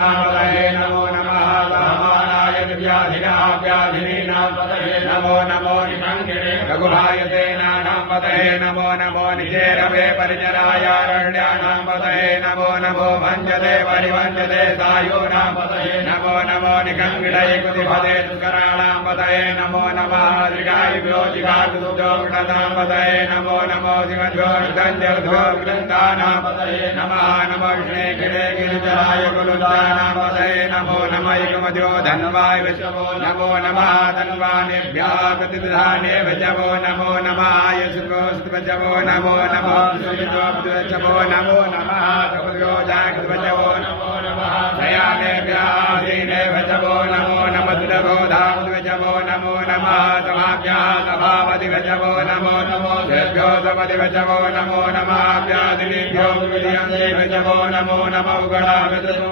नमो नमः वामानाय व्याधिनां व्याधिनीनां पतये नमो नमो निषङ्गिणे रघुभायते नानां पतये नमो नमो निजेरवे परिजनायारण्यानां पतये नमो नमो भञ्जते परिभञ्जते सायूनां पतये नमो नमो निगङ्गिणये कुतिपदे दुष्कराणां पतये नमो नमः दृगायुभ्यो जिगातुभ्यो गृणतां पतये नमो नमो शिवभ्यो गन्धर्भ्यो गृन्तानां पतये नमः नमो विष्णे गिरे गिरिजराय गुरुदानां पतये नमो नमः एकमद्यो धन्वाय विश्वो नमो नमः धन्वानेभ्यः प्रतिधाने भजवो नमो नमः यशुकोस्त्वजवो नमो नमः सुविद्वजवो नमो नमः कपुर्यो जागद्वजवो नमो नमः दयानेभ्यः दीने भजवो नमो नमः दुर्गोधाद्वजवो नमो नमः समाभ्यः सभापति भजवो नमो नमो देभ्यो समति भजवो नमो नमः व्याधिभ्यो विद्यन्ते भजवो नमो नमः उगणाभितो